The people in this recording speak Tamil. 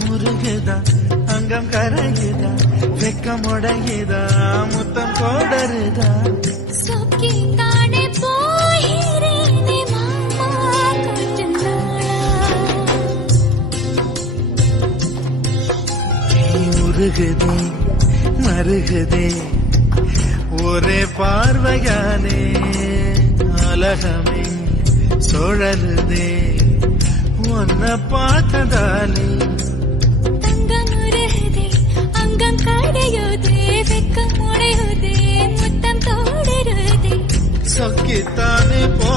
முருகுதா அங்கம் கரையுதா வெக்கம் உடையுதா முத்தம் கோடருதா சொக்கி தானே போயிரேனே மாமா கொஞ்ச நாளா உருகுதே மருகுதே ஒரே பார்வையானே அலகமே சுழலுதே உன்ன பார்த்ததாலே தங்கம் உருகுதே அங்கம் கரையுதே வெக்கம் உடையுதே முத்தம் தோடுருதே சொக்கித்தானே போ